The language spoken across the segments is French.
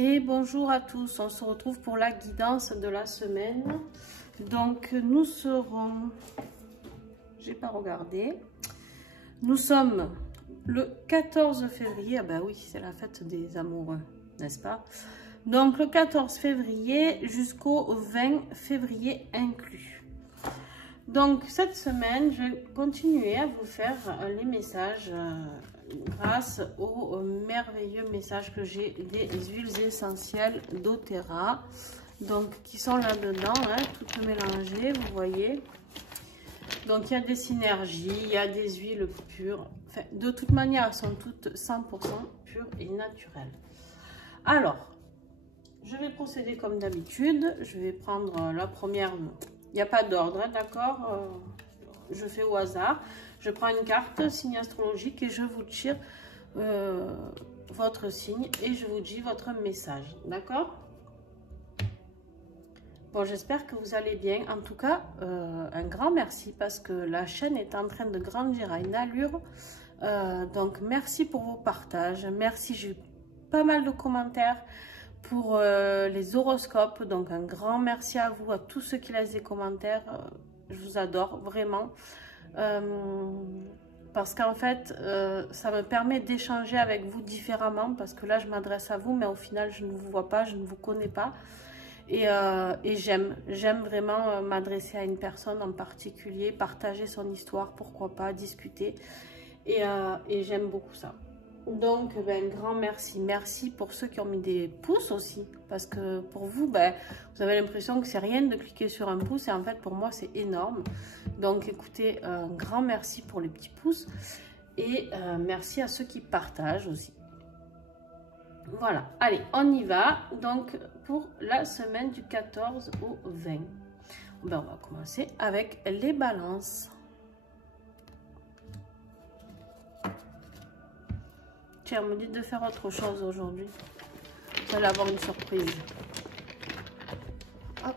Et bonjour à tous, on se retrouve pour la guidance de la semaine. Donc nous serons, j'ai pas regardé, nous sommes le 14 février, ah ben oui c'est la fête des amoureux, n'est-ce pas? Donc le 14 février jusqu'au 20 février inclus. Donc cette semaine, je vais continuer à vous faire les messages grâce aux merveilleux messages que j'ai des huiles essentielles d'Oterra. Donc qui sont là-dedans, hein, toutes mélangées, vous voyez. Donc il y a des synergies, il y a des huiles pures. Enfin, de toute manière, elles sont toutes 100% pures et naturelles. Alors, je vais procéder comme d'habitude. Je vais prendre la première. Il n'y a pas d'ordre, hein, d'accord? Je fais au hasard. Je prends une carte, signe astrologique, et je vous tire votre signe et je vous dis votre message, d'accord? Bon, j'espère que vous allez bien. En tout cas, un grand merci parce que la chaîne est en train de grandir à une allure. Donc, merci pour vos partages. Merci, j'ai eu pas mal de commentaires pour les horoscopes. Donc, un grand merci à vous, à tous ceux qui laissent des commentaires. Je vous adore, vraiment. Parce qu'en fait, ça me permet d'échanger avec vous différemment. Parce que là, je m'adresse à vous, mais au final, je ne vous vois pas, je ne vous connais pas. Et j'aime vraiment m'adresser à une personne en particulier, partager son histoire, pourquoi pas, discuter. Et j'aime beaucoup ça. Donc, ben, grand merci. Merci pour ceux qui ont mis des pouces aussi. Parce que pour vous, ben, vous avez l'impression que c'est rien de cliquer sur un pouce. Et en fait, pour moi, c'est énorme. Donc, écoutez, un grand merci pour les petits pouces. Et merci à ceux qui partagent aussi. Voilà, allez, on y va. Donc, pour la semaine du 14 au 20. Ben, on va commencer avec les balances. Tiens, on me dit de faire autre chose aujourd'hui. Vous allez avoir une surprise. Hop.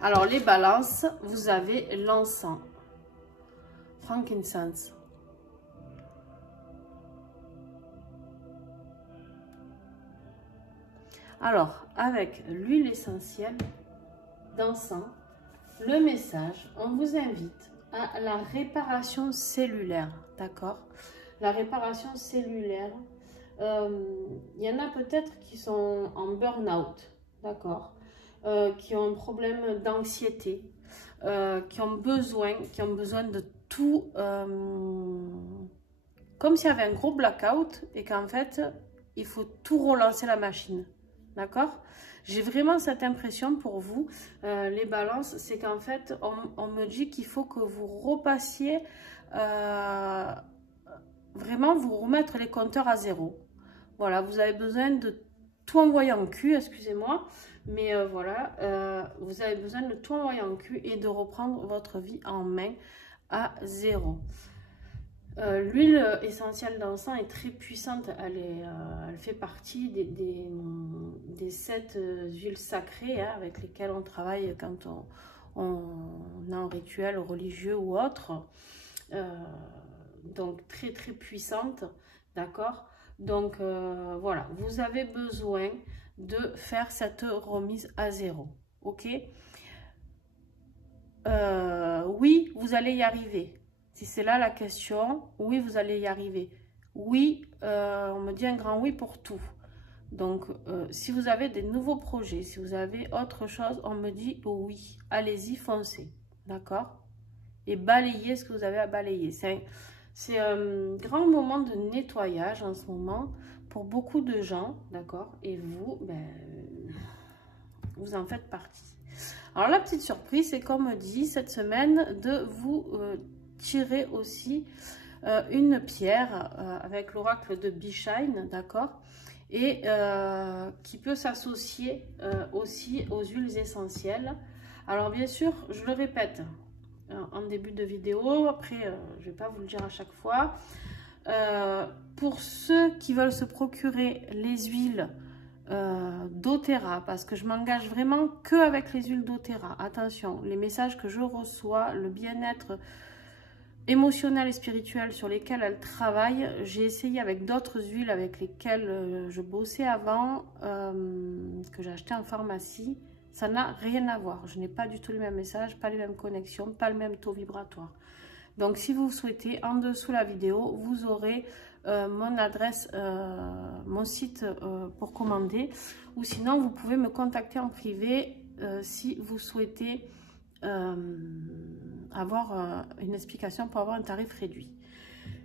Alors, les balances, vous avez l'encens. Frankincense. Alors, avec l'huile essentielle d'encens, le message, on vous invite à la réparation cellulaire, d'accord? La réparation cellulaire, il y en a peut-être qui sont en burn-out, d'accord? Qui ont un problème d'anxiété, qui ont besoin de tout, comme s'il y avait un gros blackout et qu'en fait, il faut tout relancer la machine. D'accord? J'ai vraiment cette impression pour vous, les balances, c'est qu'en fait, on me dit qu'il faut que vous repassiez, vraiment vous remettre les compteurs à zéro. Voilà, vous avez besoin de tout envoyer en cul, excusez-moi, mais voilà, vous avez besoin de tout envoyer en cul et de reprendre votre vie en main à zéro. L'huile essentielle d'encens est très puissante, elle fait partie des 7 huiles sacrées, hein, avec lesquelles on travaille quand on a un rituel religieux ou autre. Donc très puissante, d'accord? Donc voilà, vous avez besoin de faire cette remise à zéro, ok? Oui, vous allez y arriver. Si c'est là la question, oui, vous allez y arriver. Oui, on me dit un grand oui pour tout. Donc, si vous avez des nouveaux projets, si vous avez autre chose, on me dit oui. Allez-y, foncez. D'accord? Et balayez ce que vous avez à balayer. C'est un grand moment de nettoyage en ce moment pour beaucoup de gens. D'accord? Et vous, ben, vous en faites partie. Alors, la petite surprise, c'est comme dit cette semaine de vous... tirer aussi une pierre avec l'oracle de Bishine, d'accord, et qui peut s'associer aussi aux huiles essentielles. Alors bien sûr, je le répète en début de vidéo, après je vais pas vous le dire à chaque fois. Pour ceux qui veulent se procurer les huiles d'Oterra, parce que je m'engage vraiment que avec les huiles d'Oterra. Attention, les messages que je reçois, le bien-être émotionnelles et spirituelles sur lesquelles elle travaille. J'ai essayé avec d'autres huiles avec lesquelles je bossais avant, que j'ai acheté en pharmacie. Ça n'a rien à voir. Je n'ai pas du tout les mêmes messages, pas les mêmes connexions, pas le même taux vibratoire. Donc, si vous souhaitez, en dessous la vidéo, vous aurez mon adresse, mon site pour commander. Ou sinon, vous pouvez me contacter en privé si vous souhaitez avoir une explication pour avoir un tarif réduit.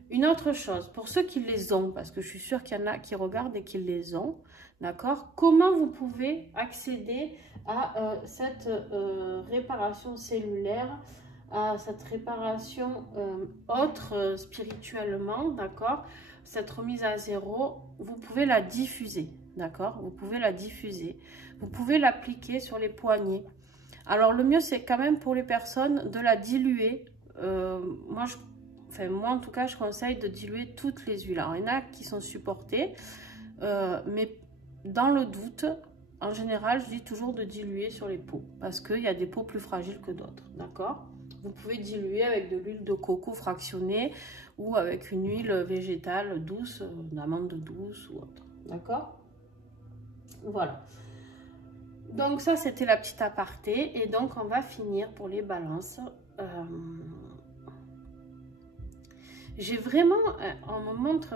Une autre chose, pour ceux qui les ont, parce que je suis sûre qu'il y en a qui regardent et qui les ont, d'accord, comment vous pouvez accéder à cette réparation cellulaire, à cette réparation autre spirituellement, d'accord, cette remise à zéro, vous pouvez la diffuser, d'accord, vous pouvez la diffuser, vous pouvez l'appliquer sur les poignets. Alors le mieux c'est quand même pour les personnes de la diluer. Moi en tout cas je conseille de diluer toutes les huiles. Alors il y en a qui sont supportées, mais dans le doute, en général je dis toujours de diluer sur les peaux, parce qu'il y a des peaux plus fragiles que d'autres, d'accord. Vous pouvez diluer avec de l'huile de coco fractionnée ou avec une huile végétale douce, d'amande douce ou autre, d'accord. Voilà. Donc ça c'était la petite aparté, et donc on va finir pour les balances. J'ai vraiment, on me montre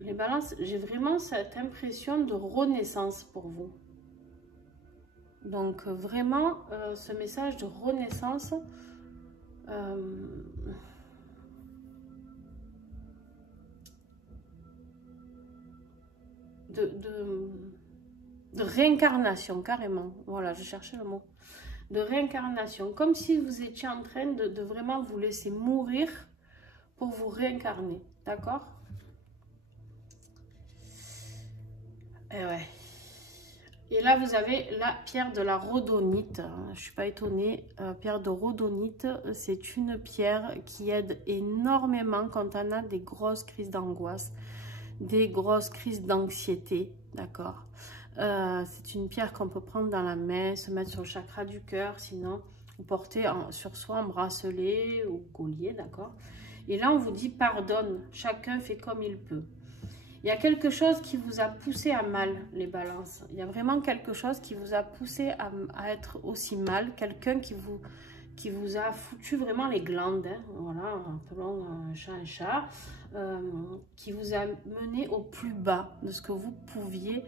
les balances, j'ai vraiment cette impression de renaissance pour vous. Donc vraiment ce message de renaissance, de réincarnation, carrément. Voilà, je cherchais le mot. De réincarnation. Comme si vous étiez en train de vraiment vous laisser mourir pour vous réincarner. D'accord? Et ouais. Et là, vous avez la pierre de la rhodonite. Je ne suis pas étonnée. Pierre de rhodonite, c'est une pierre qui aide énormément quand on a des grosses crises d'angoisse, des grosses crises d'anxiété. D'accord? C'est une pierre qu'on peut prendre dans la main, se mettre sur le chakra du cœur, sinon vous portez sur soi un bracelet ou collier, d'accord. Et là on vous dit pardonne, chacun fait comme il peut. Il y a quelque chose qui vous a poussé à mal, les balances. Il y a vraiment quelque chose qui vous a poussé à être aussi mal, quelqu'un qui vous a foutu vraiment les glandes, hein, voilà, appelons un chat, qui vous a mené au plus bas de ce que vous pouviez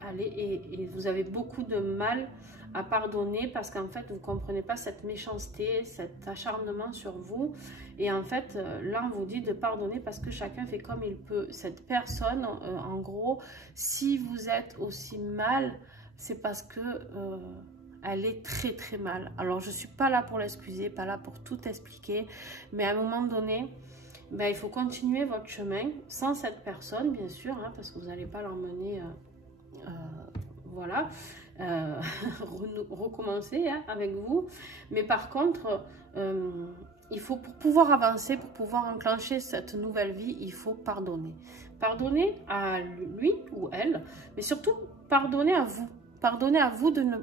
aller, et vous avez beaucoup de mal à pardonner parce qu'en fait vous ne comprenez pas cette méchanceté, cet acharnement sur vous, et en fait là on vous dit de pardonner parce que chacun fait comme il peut. Cette personne en gros, si vous êtes aussi mal, c'est parce que elle est très très mal. Alors je suis pas là pour l'excuser, pas là pour tout expliquer, mais à un moment donné, ben, il faut continuer votre chemin sans cette personne, bien sûr, hein, parce que vous n'allez pas l'emmener, voilà, recommencer hein, avec vous. Mais par contre, il faut, pour pouvoir avancer, pour pouvoir enclencher cette nouvelle vie, il faut pardonner. Pardonner à lui ou elle, mais surtout pardonner à vous. Pardonner à vous de ne...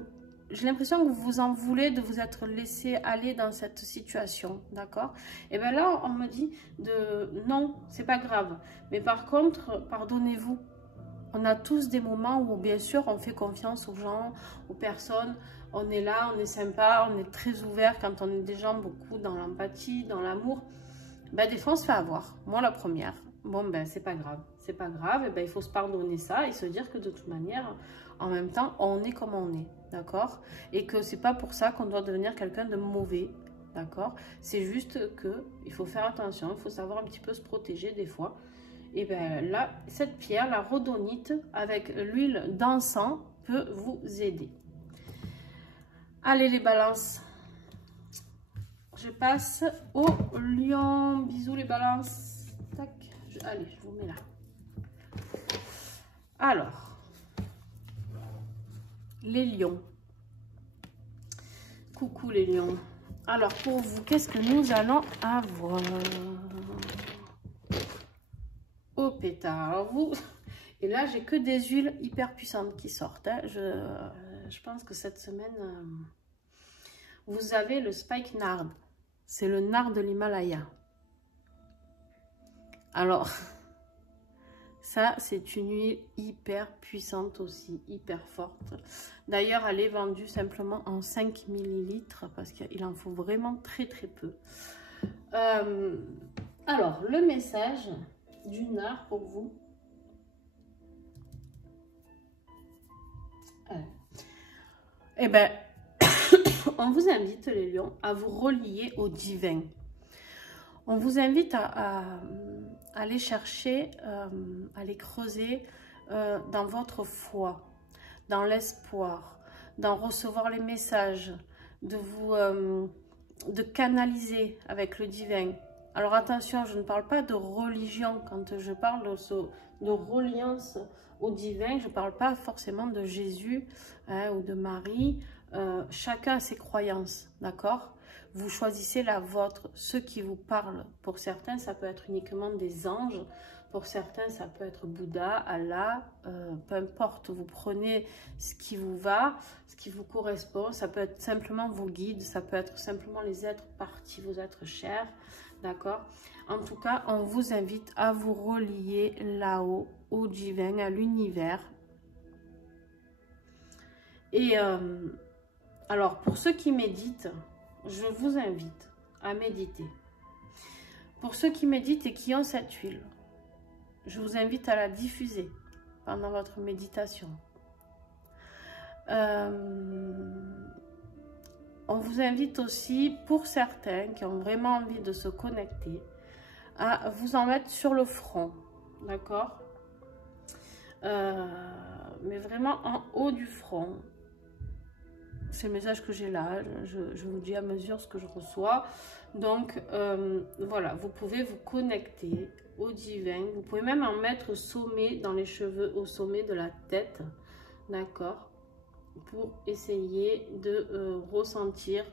J'ai l'impression que vous vous en voulez de vous être laissé aller dans cette situation, d'accord? Et bien là, on me dit de non, c'est pas grave. Mais par contre, pardonnez-vous. On a tous des moments où, bien sûr, on fait confiance aux gens, aux personnes. On est là, on est sympa, on est très ouvert quand on est des gens beaucoup dans l'empathie, dans l'amour. Ben, des fois, on se fait avoir. Moi, la première. Bon, ben, c'est pas grave. C'est pas grave. Et ben, il faut se pardonner ça et se dire que de toute manière, en même temps, on est comme on est. D'accord? Et que c'est pas pour ça qu'on doit devenir quelqu'un de mauvais. D'accord? C'est juste que il faut faire attention. Il faut savoir un petit peu se protéger des fois. Et bien là, cette pierre, la rhodonite, avec l'huile d'encens, peut vous aider. Allez les balances. Je passe au lion. Bisous les balances. Tac. Allez, je vous mets là. Alors, les lions. Coucou les lions. Alors pour vous, qu'est-ce que nous allons avoir? Au pétard. Alors vous, et là j'ai que des huiles hyper puissantes qui sortent. Hein. Je pense que cette semaine, vous avez le spikenard. C'est le nard de l'Himalaya. Alors, ça, c'est une huile hyper puissante aussi, hyper forte. D'ailleurs, elle est vendue simplement en 5 ml parce qu'il en faut vraiment très très peu. Alors, le message du nard pour vous. Eh bien, on vous invite, les lions, à vous relier au divin. On vous invite à aller chercher, à aller creuser dans votre foi, dans l'espoir, d'en recevoir les messages, de canaliser avec le divin. Alors attention, je ne parle pas de religion quand je parle de reliance au divin. Je ne parle pas forcément de Jésus ou de Marie. Chacun a ses croyances, d'accord? Vous choisissez la vôtre, ce qui vous parle. Pour certains, ça peut être uniquement des anges. Pour certains, ça peut être Bouddha, Allah, peu importe. Vous prenez ce qui vous va, ce qui vous correspond. Ça peut être simplement vos guides, ça peut être simplement les êtres partis, vos êtres chers, d'accord? En tout cas, on vous invite à vous relier là-haut, au divin, à l'univers. Et alors, pour ceux qui méditent, je vous invite à méditer. Pour ceux qui méditent et qui ont cette huile, je vous invite à la diffuser pendant votre méditation. On vous invite aussi, pour certains qui ont vraiment envie de se connecter, à vous en mettre sur le front, d'accord? Mais vraiment en haut du front. C'est le message que j'ai là, je vous dis à mesure ce que je reçois. Donc voilà, vous pouvez vous connecter au divin. Vous pouvez même en mettre au sommet, dans les cheveux, au sommet de la tête, d'accord? Pour essayer de ressentir.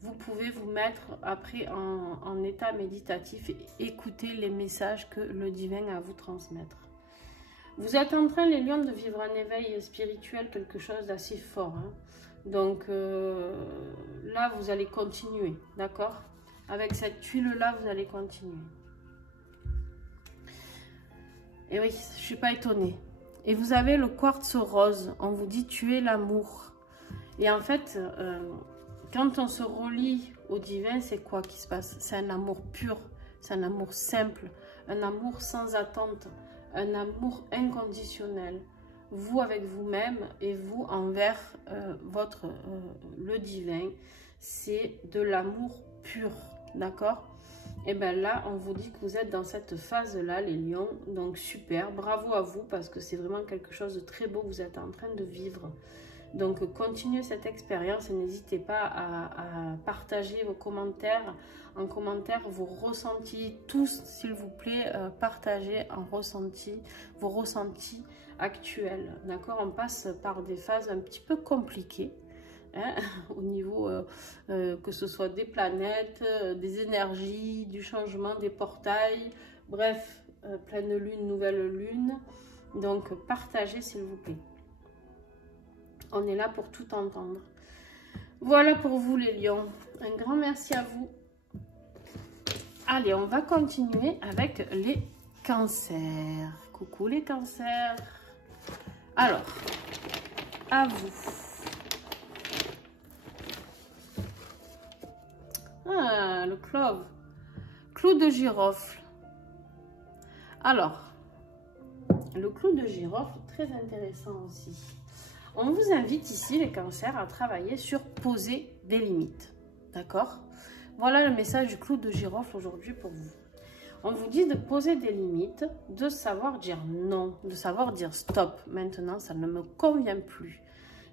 Vous pouvez vous mettre après en état méditatif et écouter les messages que le divin a à vous transmettre. Vous êtes en train, les lions, de vivre un éveil spirituel, quelque chose d'assez fort, hein. Donc là, vous allez continuer, d'accord? Avec cette huile-là, vous allez continuer. Et oui, je ne suis pas étonnée. Et vous avez le quartz rose. On vous dit tuer l'amour. Et en fait, quand on se relie au divin, c'est quoi qui se passe? C'est un amour pur, c'est un amour simple, un amour sans attente, un amour inconditionnel. Vous avec vous-même et vous envers le divin, c'est de l'amour pur, d'accord? Et bien là, on vous dit que vous êtes dans cette phase-là, les lions, donc super, bravo à vous, parce que c'est vraiment quelque chose de très beau que vous êtes en train de vivre. Donc continuez cette expérience et n'hésitez pas à partager vos commentaires. En commentaire, vos ressentis, tous, s'il vous plaît, partagez vos ressentis actuels. D'accord? On passe par des phases un petit peu compliquées, hein, au niveau que ce soit des planètes, des énergies, du changement, des portails, bref, pleine lune, nouvelle lune. Donc partagez, s'il vous plaît. On est là pour tout entendre. Voilà pour vous, les lions. Un grand merci à vous. Allez, on va continuer avec les cancers. Coucou les cancers. Alors, à vous. Ah, le clove. Clou de girofle. Alors, le clou de girofle, très intéressant aussi. On vous invite ici, les cancers, à travailler sur poser des limites. D'accord? Voilà le message du clou de girofle aujourd'hui pour vous. On vous dit de poser des limites, de savoir dire non, de savoir dire stop. Maintenant, ça ne me convient plus.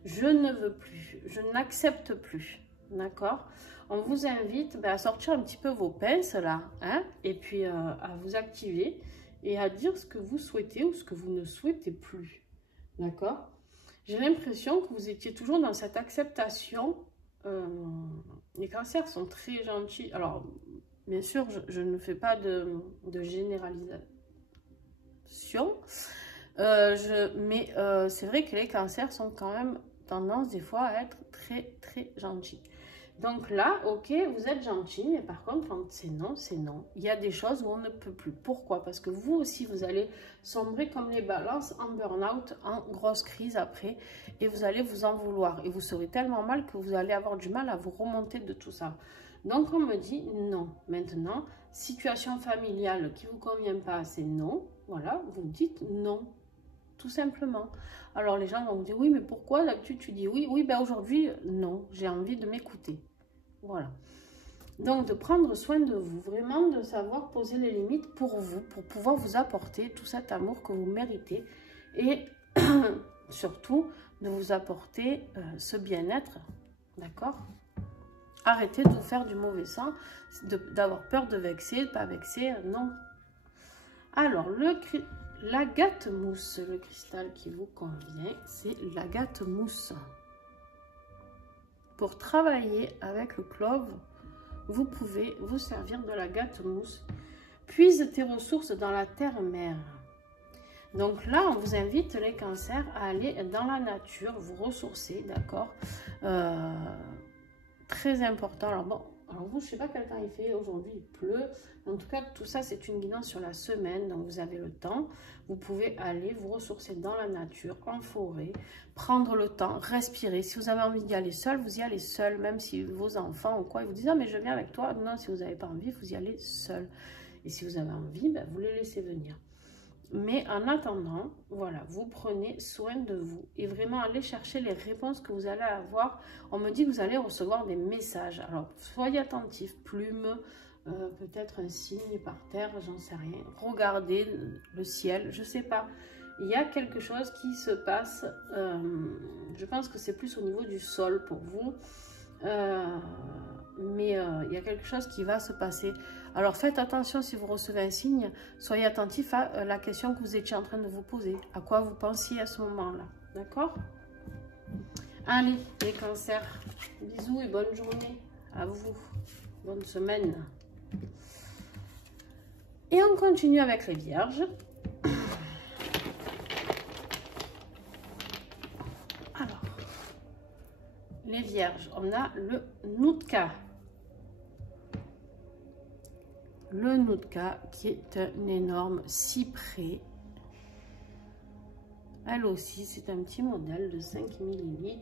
Je ne veux plus. Je n'accepte plus. D'accord? On vous invite à sortir un petit peu vos pinces là, hein, et puis à vous activer et à dire ce que vous souhaitez ou ce que vous ne souhaitez plus. D'accord? J'ai l'impression que vous étiez toujours dans cette acceptation. Les cancers sont très gentils. Alors, bien sûr, je ne fais pas de généralisation. Mais c'est vrai que les cancers sont quand même tendance des fois à être très, très gentils. Donc là, ok, vous êtes gentil, mais par contre, quand c'est non, c'est non. Il y a des choses où on ne peut plus. Pourquoi? Parce que vous aussi, vous allez sombrer comme les balances en burn-out, en grosse crise après, et vous allez vous en vouloir. Et vous serez tellement mal que vous allez avoir du mal à vous remonter de tout ça. Donc, on me dit non. Maintenant, situation familiale qui ne vous convient pas, c'est non. Voilà, vous dites non. Tout simplement. Alors, les gens vont vous dire, oui, mais pourquoi d'habitude tu dis oui? Oui, ben aujourd'hui, non, j'ai envie de m'écouter. Voilà. Donc, de prendre soin de vous, vraiment de savoir poser les limites pour vous, pour pouvoir vous apporter tout cet amour que vous méritez et surtout de vous apporter ce bien-être, d'accord? Arrêtez de vous faire du mauvais sang, d'avoir peur de vexer, de ne pas vexer, non. Alors, l'agate mousse, le cristal qui vous convient, c'est l'agate mousse. Pour travailler avec le clove, vous pouvez vous servir de l'agate mousse. Puise tes ressources dans la terre-mère. Donc là, on vous invite, les cancers, à aller dans la nature, vous ressourcer, d'accord? Très important. Alors bon, alors vous, je ne sais pas quel temps il fait aujourd'hui, il pleut. En tout cas, tout ça, c'est une guidance sur la semaine, donc vous avez le temps. Vous pouvez aller vous ressourcer dans la nature, en forêt, prendre le temps, respirer. Si vous avez envie d'y aller seul, vous y allez seul, même si vos enfants ou quoi, ils vous disent « Ah, mais je viens avec toi ». Non, si vous n'avez pas envie, vous y allez seul. Et si vous avez envie, ben, vous les laissez venir. Mais en attendant, voilà, vous prenez soin de vous et vraiment allez chercher les réponses que vous allez avoir. On me dit que vous allez recevoir des messages. Alors, soyez attentifs, plume, peut-être un signe par terre, j'en sais rien. Regardez le ciel, je sais pas. Il y a quelque chose qui se passe. Je pense que c'est plus au niveau du sol pour vous. Mais il y a quelque chose qui va se passer. Alors faites attention si vous recevez un signe, soyez attentif à la question que vous étiez en train de vous poser, à quoi vous pensiez à ce moment-là, d'accord? Allez, les cancers, bisous et bonne journée à vous, bonne semaine. Et on continue avec les vierges. Alors, les vierges, on a le Nootka. Le Nootka qui est un énorme cyprès. Elle aussi, c'est un petit modèle de 5 ml.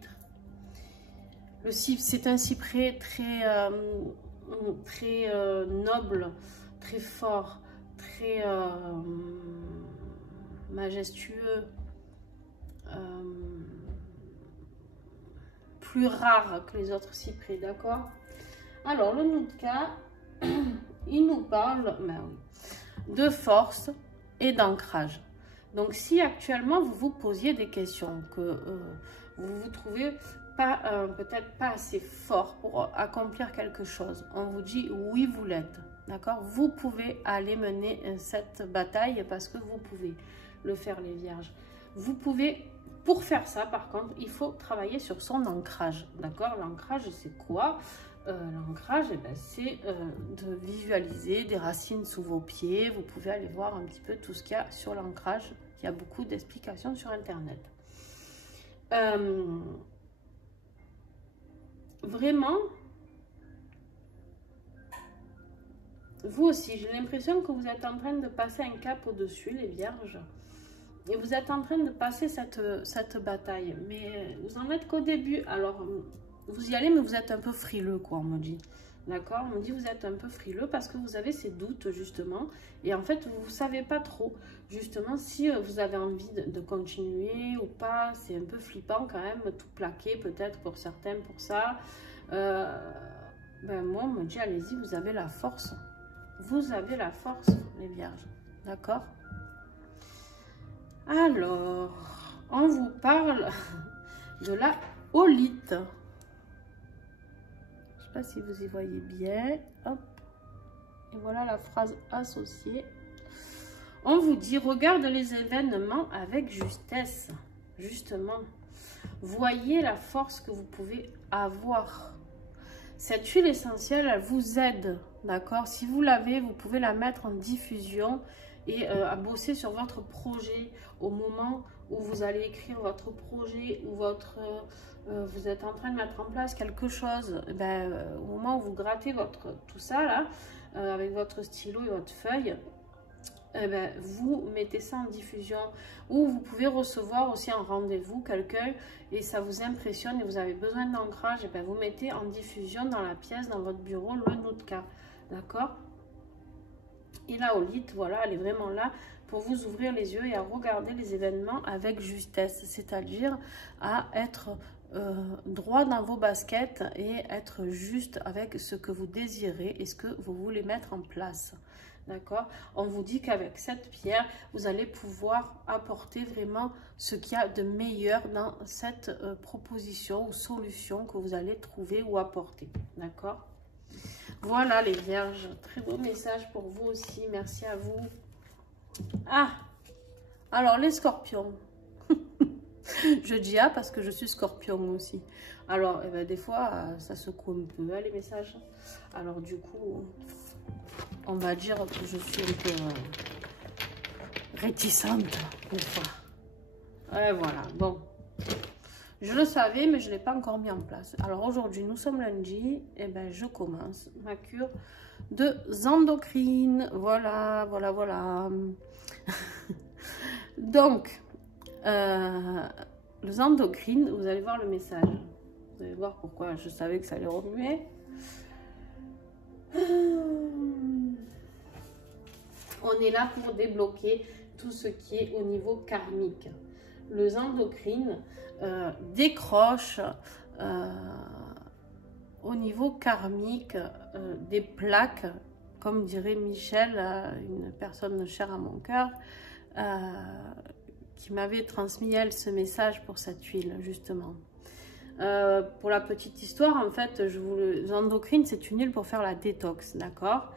C'est un cyprès très noble, très fort, très majestueux, plus rare que les autres cyprès, d'accord? Alors, le Nootka, il nous parle de force et d'ancrage. Donc, si actuellement vous vous posiez des questions, que vous vous trouvez pas peut-être pas assez fort pour accomplir quelque chose, on vous dit oui, vous l'êtes, d'accord? Vous pouvez aller mener cette bataille parce que vous pouvez le faire, les vierges. Vous pouvez, pour faire ça, par contre, il faut travailler sur son ancrage, d'accord? L'ancrage, c'est quoi? L'ancrage, eh ben, c'est de visualiser des racines sous vos pieds. Vous pouvez aller voir un petit peu tout ce qu'il y a sur l'ancrage. Il y a beaucoup d'explications sur Internet. Vraiment, vous aussi, j'ai l'impression que vous êtes en train de passer un cap au-dessus, les vierges. Et vous êtes en train de passer cette bataille. Mais vous en êtes qu'au début. Alors, vous y allez, mais vous êtes un peu frileux, quoi, on me dit. D'accord? On me dit, vous êtes un peu frileux parce que vous avez ces doutes, justement. Et en fait, vous ne savez pas trop, justement, si vous avez envie de continuer ou pas. C'est un peu flippant, quand même, tout plaquer, peut-être, pour certains, pour ça. Ben, moi, on me dit, allez-y, vous avez la force. Vous avez la force, les vierges. D'accord? Alors, on vous parle de la holite. Je ne sais pas si vous y voyez bien. Hop. Et voilà la phrase associée. On vous dit, regarde les événements avec justesse. Justement, voyez la force que vous pouvez avoir. Cette huile essentielle, elle vous aide d'accord? Si vous l'avez, vous pouvez la mettre en diffusion et à bosser sur votre projet au moment où vous allez écrire votre projet ou votre, vous êtes en train de mettre en place quelque chose. Au moment où vous grattez tout ça là, avec votre stylo et votre feuille, vous mettez ça en diffusion, ou vous pouvez recevoir aussi un rendez-vous, quelqu'un, et ça vous impressionne et vous avez besoin d'ancrage, et vous mettez en diffusion dans la pièce, dans votre bureau, le Nootka, d'accord? Et la holite, voilà, elle est vraiment là pour vous ouvrir les yeux et à regarder les événements avec justesse, c'est-à-dire à être droit dans vos baskets et être juste avec ce que vous désirez et ce que vous voulez mettre en place. D'accord? On vous dit qu'avec cette pierre, vous allez pouvoir apporter vraiment ce qu'il y a de meilleur dans cette proposition ou solution que vous allez trouver ou apporter. D'accord? Voilà les vierges, très beau message pour vous aussi, merci à vous. Ah, alors les scorpions. Je dis ah parce que je suis scorpion aussi. Alors, des fois, ça secoue un peu les messages. Alors du coup, on va dire que je suis un peu réticente des fois. Et voilà, bon. Je le savais, mais je ne l'ai pas encore mis en place. Alors aujourd'hui, nous sommes lundi, et je commence ma cure de endocrine. Voilà, voilà, voilà. Donc, les endocrines, vous allez voir le message. Vous allez voir pourquoi je savais que ça allait remuer. On est là pour débloquer tout ce qui est au niveau karmique. Les endocrines décrochent au niveau karmique des plaques, comme dirait Michel, une personne chère à mon cœur, qui m'avait transmis elle ce message pour cette huile justement. Pour la petite histoire, en fait, les endocrines, c'est une huile pour faire la détox, d'accord?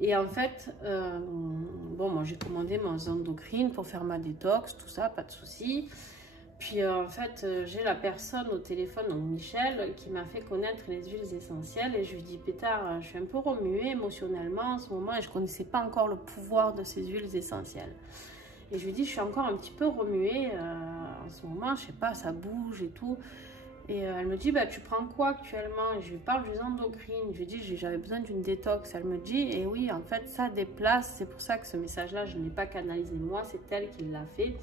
Et en fait, bon, moi j'ai commandé mes endocrines pour faire ma détox, tout ça, pas de souci. Puis en fait, j'ai la personne au téléphone, donc Michel, qui m'a fait connaître les huiles essentielles. Et je lui dis, Pétard, je suis un peu remuée émotionnellement en ce moment et je ne connaissais pas encore le pouvoir de ces huiles essentielles. Et je lui dis, je suis encore un petit peu remuée en ce moment, je sais pas, ça bouge et tout. Et elle me dit, tu prends quoi actuellement? Et je lui parle des endocrines. Je lui dis, j'avais besoin d'une détox. Elle me dit, et oui, en fait, ça déplace. C'est pour ça que ce message-là, je ne l'ai pas canalisé moi, c'est elle qui l'a fait.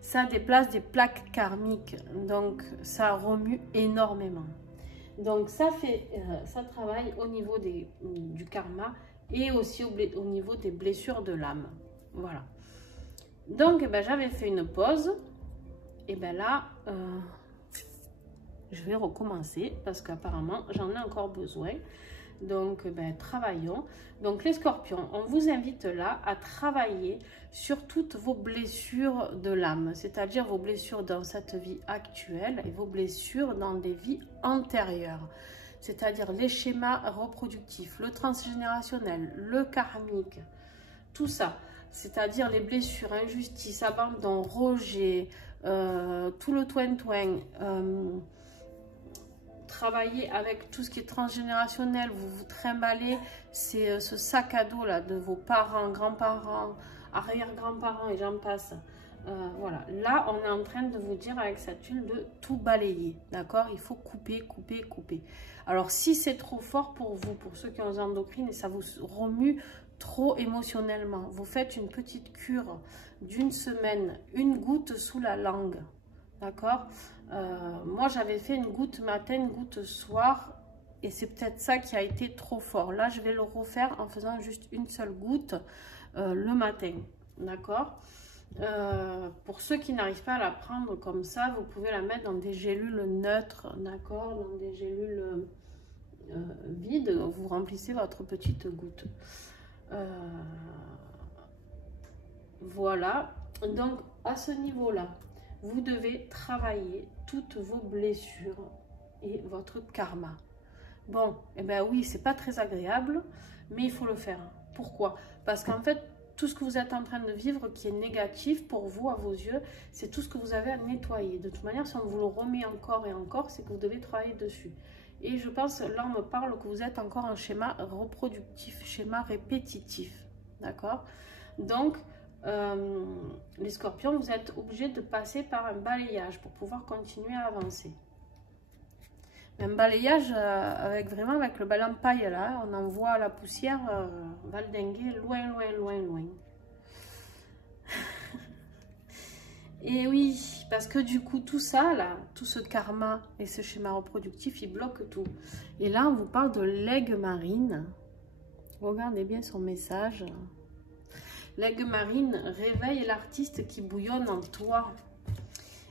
Ça déplace des plaques karmiques. Donc, ça remue énormément. Donc, ça travaille au niveau du karma et aussi au niveau des blessures de l'âme. Voilà. Donc, j'avais fait une pause. Et là... je vais recommencer parce qu'apparemment j'en ai encore besoin. Donc travaillons. Donc les scorpions, on vous invite là à travailler sur toutes vos blessures de l'âme, c'est-à-dire vos blessures dans cette vie actuelle et vos blessures dans des vies antérieures, c'est-à-dire les schémas reproductifs, le transgénérationnel, le karmique, tout ça, c'est-à-dire les blessures, injustice, abandon, rejet, tout le twin-twin, travailler avec tout ce qui est transgénérationnel, vous vous trimballez, c'est ce sac à dos là de vos parents, grands-parents, arrière-grands-parents et j'en passe. Voilà, là on est en train de vous dire avec cette huile de tout balayer, d'accord? Il faut couper, couper, couper. Alors si c'est trop fort pour vous, pour ceux qui ont des endocrines et ça vous remue trop émotionnellement, vous faites une petite cure d'une semaine, une goutte sous la langue, d'accord? Moi j'avais fait une goutte matin, une goutte soir et c'est peut-être ça qui a été trop fort. Là je vais le refaire en faisant juste une seule goutte le matin, d'accord? Pour ceux qui n'arrivent pas à la prendre comme ça, vous pouvez la mettre dans des gélules neutres, d'accord? Dans des gélules vides, vous remplissez votre petite goutte. Voilà, donc à ce niveau-là, vous devez travailler toutes vos blessures et votre karma. Bon, oui, c'est pas très agréable, mais il faut le faire. Pourquoi? Parce qu'en fait, tout ce que vous êtes en train de vivre qui est négatif pour vous, à vos yeux, c'est tout ce que vous avez à nettoyer. De toute manière, si on vous le remet encore et encore, c'est que vous devez travailler dessus. Et je pense, là on me parle que vous êtes encore en schéma reproductif, schéma répétitif. D'accord? Donc, les scorpions, vous êtes obligés de passer par un balayage pour pouvoir continuer à avancer. Un balayage avec le balai paille là, on envoie la poussière valdinguer loin, loin, loin, loin. Et oui, parce que du coup, tout ça, là, tout ce karma et ce schéma reproductif, il bloque tout. Et là, on vous parle de l'aigle marine. Regardez bien son message. L'aigle marine réveille l'artiste qui bouillonne en toi.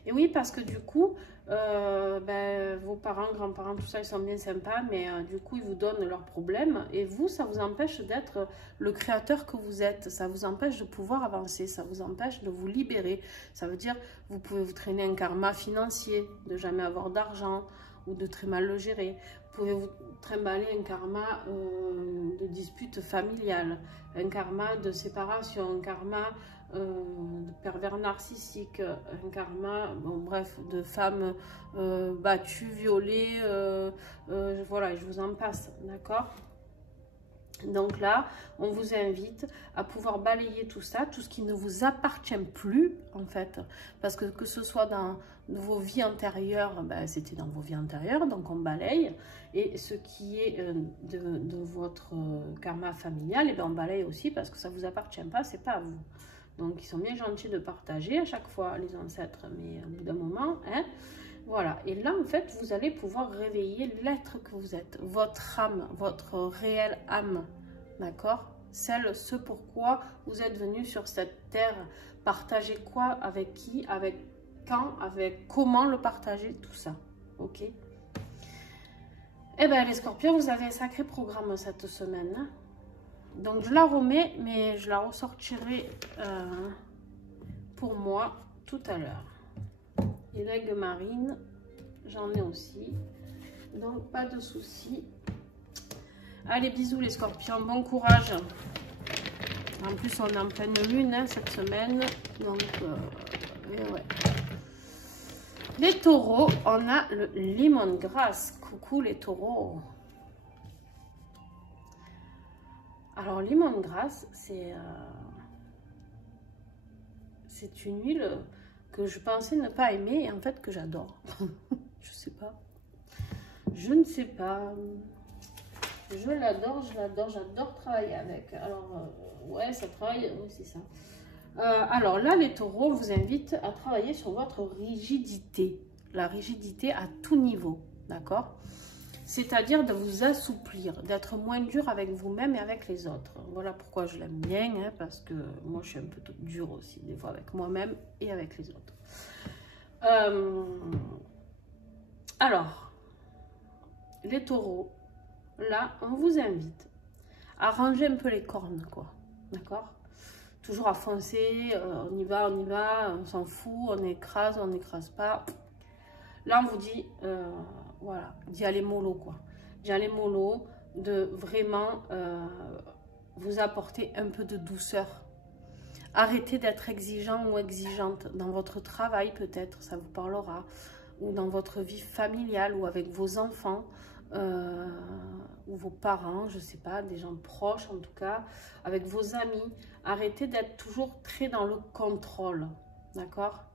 Et oui, parce que du coup, vos parents, grands-parents, tout ça, ils sont bien sympas, mais du coup, ils vous donnent leurs problèmes. Et vous, ça vous empêche d'être le créateur que vous êtes. Ça vous empêche de pouvoir avancer. Ça vous empêche de vous libérer. Ça veut dire, vous pouvez vous traîner un karma financier, de jamais avoir d'argent ou de très mal le gérer. Vous pouvez vous trimballer un karma de dispute familiale, un karma de séparation, un karma de pervers narcissique, un karma, bon bref, de femmes battues, violées, voilà, je vous en passe, d'accord? Donc là, on vous invite à pouvoir balayer tout ça, tout ce qui ne vous appartient plus, en fait. Parce que ce soit dans vos vies antérieures, c'était dans vos vies antérieures, donc on balaye. Et ce qui est de votre karma familial, et on balaye aussi parce que ça ne vous appartient pas, c'est pas à vous. Donc, ils sont bien gentils de partager à chaque fois, les ancêtres, mais au bout d'un moment, hein, voilà. Et là, en fait, vous allez pouvoir réveiller l'être que vous êtes, votre âme, votre réelle âme, d'accord? Ce pourquoi vous êtes venu sur cette terre. Partager quoi, avec qui, avec quand, avec comment le partager, tout ça, ok? Eh bien, les scorpions, vous avez un sacré programme cette semaine, hein. Donc, je la remets, mais je la ressortirai pour moi tout à l'heure. Et l'aigle marine, j'en ai aussi. Donc, pas de soucis. Allez, bisous les scorpions, bon courage. En plus, on est en pleine lune hein, cette semaine. Donc, ouais. Les taureaux, on a le lemongrass. Coucou les taureaux. Alors, lemongrass, c'est une huile que je pensais ne pas aimer et en fait que j'adore. Je sais pas. Je ne sais pas. Je l'adore, j'adore travailler avec. Alors, ouais, ça travaille, oui, c'est ça. Alors là, les taureaux, on vous invite à travailler sur votre rigidité. La rigidité à tout niveau, d'accord? C'est-à-dire de vous assouplir, d'être moins dur avec vous-même et avec les autres. Voilà pourquoi je l'aime bien, hein, parce que moi, je suis un peu dure aussi, des fois, avec moi-même et avec les autres. Alors, les taureaux, là, on vous invite à ranger un peu les cornes, quoi. D'accord? Toujours à foncer, on y va, on s'en fout, on n'écrase pas. Là, on vous dit, voilà, d'y aller mollo, quoi. D'y aller mollo, de vraiment vous apporter un peu de douceur. Arrêtez d'être exigeant ou exigeante dans votre travail, peut-être, ça vous parlera, ou dans votre vie familiale, ou avec vos enfants, ou vos parents, je sais pas, des gens proches en tout cas, avec vos amis. Arrêtez d'être toujours très dans le contrôle, d'accord?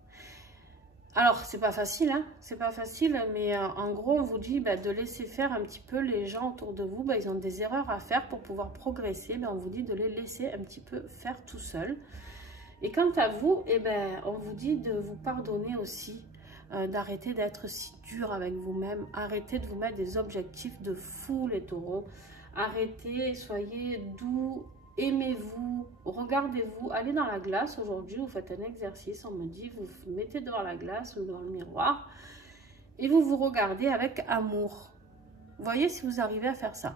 Alors, c'est pas facile, hein, c'est pas facile, mais en gros, on vous dit de laisser faire un petit peu les gens autour de vous. Ils ont des erreurs à faire pour pouvoir progresser. On vous dit de les laisser un petit peu faire tout seul. Et quant à vous, on vous dit de vous pardonner aussi, d'arrêter d'être si dur avec vous-même. Arrêtez de vous mettre des objectifs de fou, les taureaux. Arrêtez, soyez doux. Aimez-vous, regardez-vous, allez dans la glace aujourd'hui, vous faites un exercice, on me dit, vous vous mettez devant la glace ou devant le miroir et vous vous regardez avec amour. Voyez si vous arrivez à faire ça,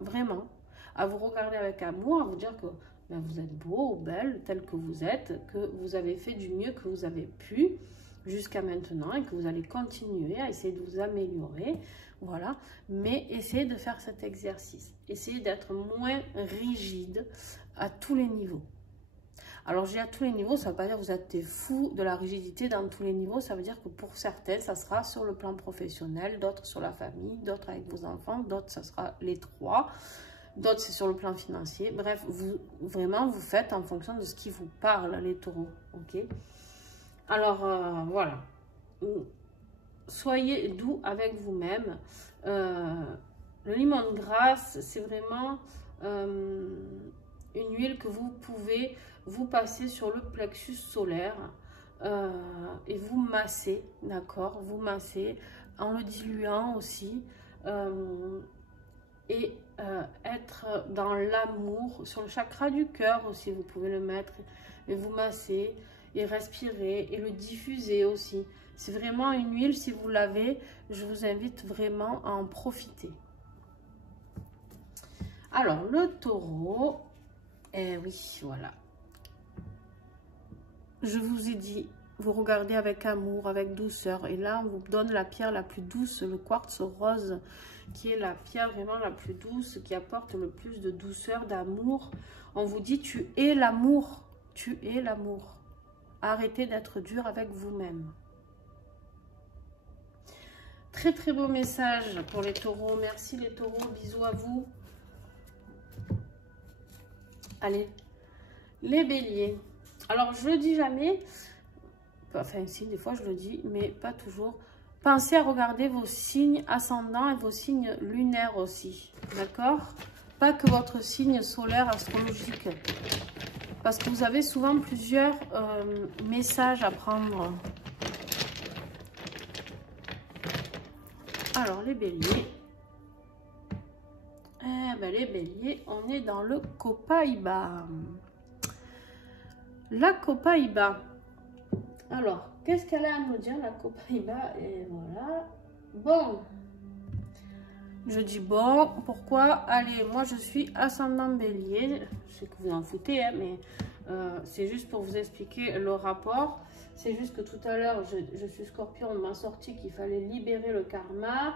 vraiment, à vous regarder avec amour, à vous dire que vous êtes beau ou belle, tel que vous êtes, que vous avez fait du mieux que vous avez pu jusqu'à maintenant et que vous allez continuer à essayer de vous améliorer. Voilà, mais essayez de faire cet exercice. Essayez d'être moins rigide à tous les niveaux. Alors, j'ai à tous les niveaux, ça ne veut pas dire que vous êtes des fous de la rigidité dans tous les niveaux. Ça veut dire que pour certains, ça sera sur le plan professionnel, d'autres sur la famille, d'autres avec vos enfants, d'autres, ça sera les trois. D'autres, c'est sur le plan financier. Bref, vraiment, vous faites en fonction de ce qui vous parle, les taureaux. Ok. Alors, voilà. Soyez doux avec vous-même. Le lemongrass, c'est vraiment une huile que vous pouvez vous passer sur le plexus solaire et vous masser, d'accord? Vous massez en le diluant aussi et être dans l'amour. Sur le chakra du cœur aussi, vous pouvez le mettre et vous masser et respirer et le diffuser aussi. C'est vraiment une huile, si vous l'avez, je vous invite vraiment à en profiter. Alors, le taureau, eh oui, voilà. Je vous ai dit, vous regardez avec amour, avec douceur. Et là, on vous donne la pierre la plus douce, le quartz rose, qui est la pierre vraiment la plus douce, qui apporte le plus de douceur, d'amour. On vous dit, tu es l'amour, tu es l'amour. Arrêtez d'être dur avec vous-même. Très très beau message pour les taureaux. Merci les taureaux, bisous à vous. Allez, les béliers. Alors je le dis jamais, enfin si des fois je le dis, mais pas toujours. Pensez à regarder vos signes ascendants et vos signes lunaires aussi, d'accord? Pas que votre signe solaire astrologique. Parce que vous avez souvent plusieurs messages à prendre. Alors, les béliers. Eh ben, les béliers, on est dans le Copaiba. La Copaiba. Alors, qu'est-ce qu'elle a à nous dire, la Copaiba? Et voilà. Bon. Je dis bon. Pourquoi? Allez, moi, je suis ascendant bélier. Je sais que vous en foutez, hein, mais c'est juste pour vous expliquer le rapport. C'est juste que tout à l'heure, je suis scorpion, on m'a sorti qu'il fallait libérer le karma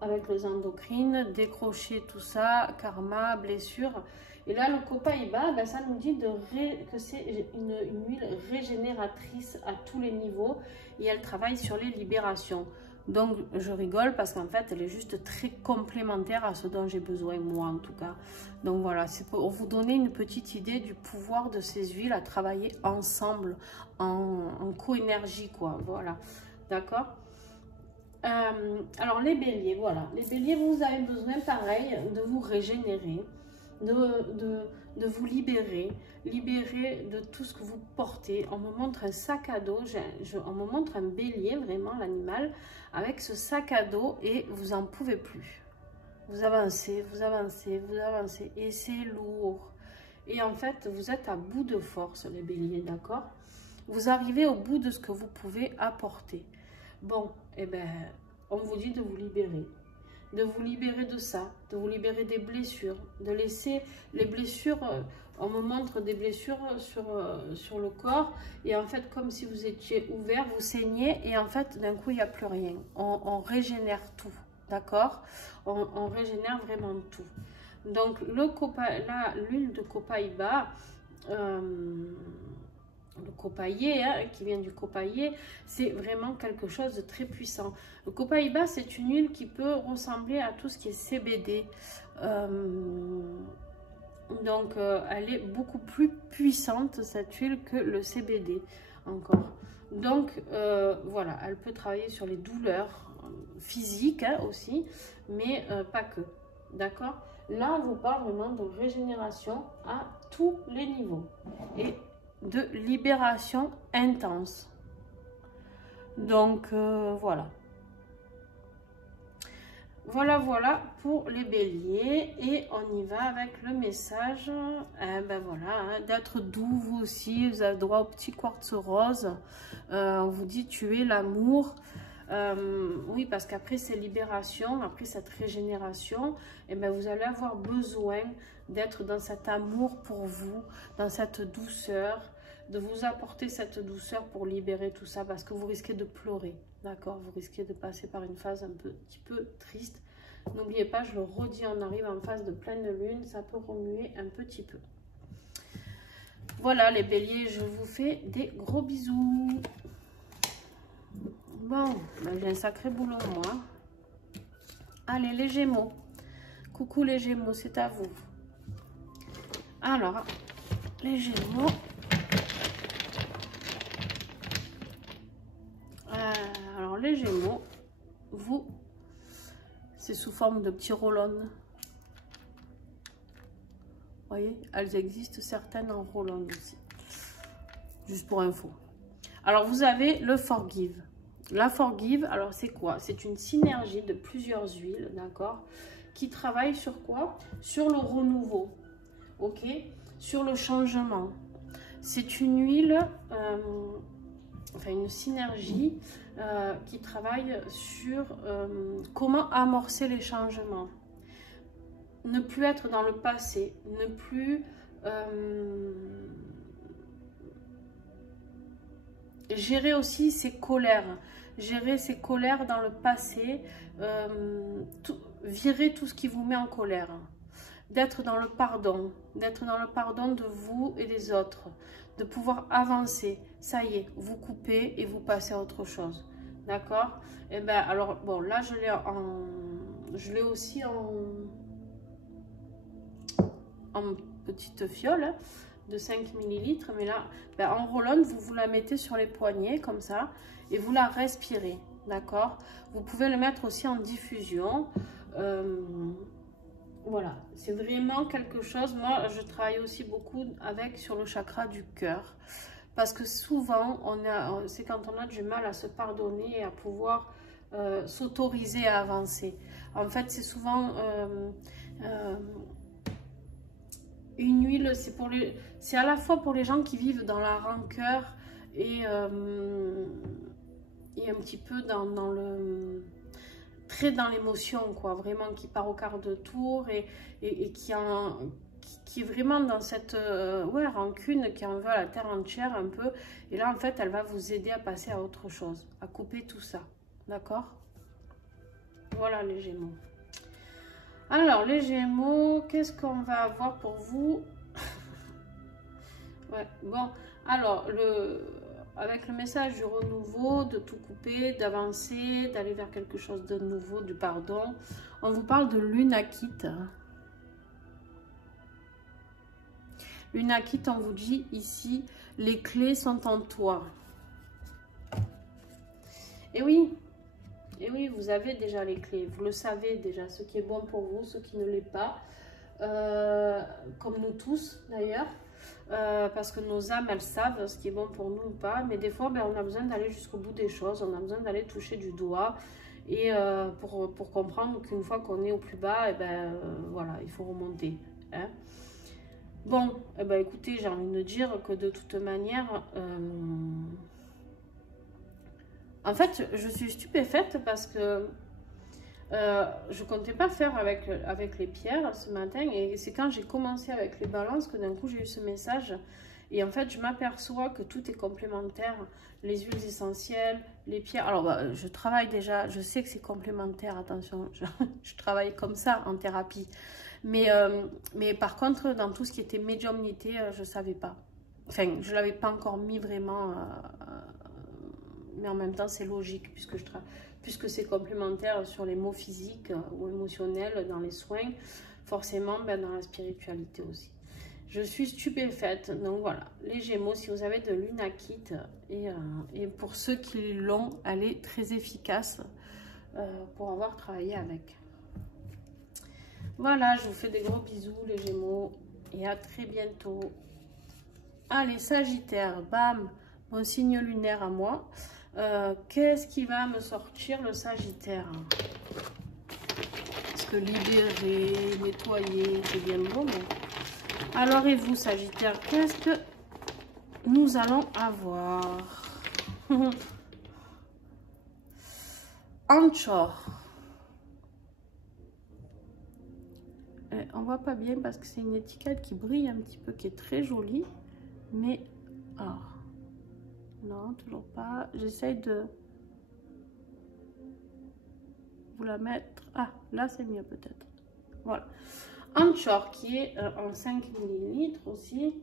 avec les endocrines, décrocher tout ça, karma, blessure. Et là, le Copaiba, ben, ça nous dit que c'est une huile régénératrice à tous les niveaux et elle travaille sur les libérations. Donc, je rigole parce qu'en fait, elle est juste très complémentaire à ce dont j'ai besoin, moi en tout cas. Donc voilà, c'est pour vous donner une petite idée du pouvoir de ces huiles à travailler ensemble, en co-énergie, quoi. Voilà, d'accord? Alors, les béliers, voilà. Les béliers, vous avez besoin, pareil, de vous régénérer, de vous libérer de tout ce que vous portez. On me montre un sac à dos, on me montre un bélier, vraiment l'animal, avec ce sac à dos et vous n'en pouvez plus. Vous avancez, vous avancez, vous avancez et c'est lourd. Et en fait, vous êtes à bout de force, les béliers, d'accord? Vous arrivez au bout de ce que vous pouvez apporter. Bon, eh ben, on vous dit de vous libérer. De vous libérer de ça, de vous libérer des blessures, de laisser les blessures, on me montre des blessures sur le corps, et en fait, comme si vous étiez ouvert, vous saignez, et en fait, d'un coup, il n'y a plus rien. On régénère tout, d'accord? On régénère vraiment tout. Donc, l'huile de Copaiba, le copailler, hein, qui vient du copailler, c'est vraiment quelque chose de très puissant. Le Copaiba, c'est une huile qui peut ressembler à tout ce qui est CBD. Donc, elle est beaucoup plus puissante, cette huile, que le CBD, encore. Donc, voilà, elle peut travailler sur les douleurs physiques hein, aussi, mais pas que. D'accord? Là, on vous parle vraiment de régénération à tous les niveaux. Et de libération intense. Donc voilà. Voilà pour les béliers. Et on y va avec le message ben voilà, hein, d'être doux. Vous aussi, vous avez droit au petit quartz rose. On vous dit tu es l'amour. Oui, parce qu'après ces libérations, après cette régénération, et ben vous allez avoir besoin d'être dans cet amour pour vous, dans cette douceur, de vous apporter cette douceur pour libérer tout ça, parce que vous risquez de pleurer, d'accord? Vous risquez de passer par une phase un petit peu triste. N'oubliez pas, je le redis, on arrive en phase de pleine lune, ça peut remuer un petit peu. Voilà les béliers, je vous fais des gros bisous. Bon, ben, j'ai un sacré boulot moi. Allez les Gémeaux. Coucou les Gémeaux, c'est à vous. Alors, les Gémeaux. Alors les Gémeaux, vous, c'est sous forme de petits roll-on. Vous voyez, elles existent certaines en roll-on aussi. Juste pour info. Alors vous avez le forgive. La forgive, alors c'est quoi? C'est une synergie de plusieurs huiles, d'accord? Qui travaille sur quoi? Sur le renouveau, ok? Sur le changement. C'est une huile, enfin une synergie qui travaille sur comment amorcer les changements. Ne plus être dans le passé, ne plus gérer aussi ses colères, dans le passé, virer tout ce qui vous met en colère, d'être dans le pardon de vous et des autres, de pouvoir avancer. Ça y est, vous coupez et vous passez à autre chose, d'accord? Et ben alors bon, là je l'ai aussi en petite fiole de 5 ml, mais là ben, en roll-on, vous la mettez sur les poignets comme ça et vous la respirez, d'accord? Vous pouvez le mettre aussi en diffusion. Voilà, c'est vraiment quelque chose. Moi je travaille aussi beaucoup avec sur le chakra du cœur, parce que souvent c'est quand on a du mal à se pardonner et à pouvoir s'autoriser à avancer. En fait c'est souvent une huile, c'est à la fois pour les gens qui vivent dans la rancœur et un petit peu dans l'émotion, quoi, vraiment qui part au quart de tour et qui est vraiment dans cette rancune, qui en veut à la terre entière un peu. Et là en fait elle va vous aider à passer à autre chose, à couper tout ça, d'accord? Voilà les Gémeaux. Alors, les Gémeaux, qu'est-ce qu'on va avoir pour vous? Ouais, bon, alors, avec le message du renouveau, de tout couper, d'avancer, d'aller vers quelque chose de nouveau, du pardon, on vous parle de Lunakit. Lunakit, on vous dit ici, les clés sont en toi. Et oui. Et oui, vous avez déjà les clés, vous le savez déjà, ce qui est bon pour vous, ce qui ne l'est pas, comme nous tous d'ailleurs, parce que nos âmes, elles savent ce qui est bon pour nous ou pas, mais des fois, ben, on a besoin d'aller jusqu'au bout des choses, on a besoin d'aller toucher du doigt, et pour comprendre qu'une fois qu'on est au plus bas, et ben, voilà, il faut remonter. Hein. Bon, eh ben, écoutez, j'ai envie de dire que de toute manière... En fait, je suis stupéfaite parce que je ne comptais pas faire avec les pierres ce matin. Et c'est quand j'ai commencé avec les balances que d'un coup j'ai eu ce message. Et en fait, je m'aperçois que tout est complémentaire. Les huiles essentielles, les pierres. Alors, bah, je travaille déjà, je sais que c'est complémentaire, attention. Je travaille comme ça en thérapie. Mais par contre, dans tout ce qui était médiumnité, je ne savais pas. Enfin, je ne l'avais pas encore mis vraiment... mais en même temps c'est logique puisque c'est complémentaire sur les maux physiques ou émotionnels dans les soins, forcément ben, dans la spiritualité aussi. Je suis stupéfaite. Donc voilà, les Gémeaux, si vous avez de Lunakit, et pour ceux qui l'ont, elle est très efficace pour avoir travaillé avec. Voilà, je vous fais des gros bisous les Gémeaux et à très bientôt. Allez, Sagittaire, bam, mon signe lunaire à moi. Qu'est-ce qui va me sortir le Sagittaire? Parce que libérer, nettoyer, c'est bien beau. Mais... Alors, et vous, Sagittaire, qu'est-ce que nous allons avoir? Anchor. On voit pas bien parce que c'est une étiquette qui brille un petit peu, qui est très jolie. Mais, alors... Non, toujours pas. J'essaye de vous la mettre. Ah, là c'est mieux peut-être. Voilà. Anchor qui est en 5 ml aussi.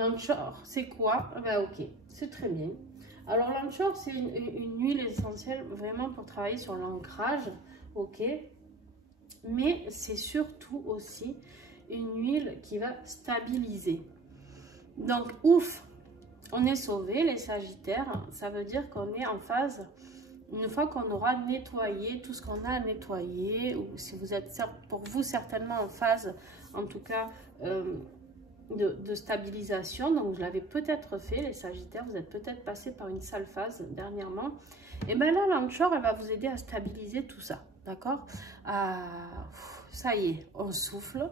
l'anchois, c'est quoi? Ben, ok, c'est très bien. Alors l'anchois, c'est une huile essentielle vraiment pour travailler sur l'ancrage, ok? Mais c'est surtout aussi une huile qui va stabiliser. Donc ouf, on est sauvé les Sagittaires, ça veut dire qu'on est en phase, une fois qu'on aura nettoyé tout ce qu'on a à nettoyer, ou si vous êtes pour vous certainement en phase, en tout cas, de stabilisation. Donc je l'avais peut-être fait, les Sagittaires, vous êtes peut-être passé par une sale phase dernièrement. Et bien là, l'anchois, elle va vous aider à stabiliser tout ça, d'accord? Ça y est, on souffle,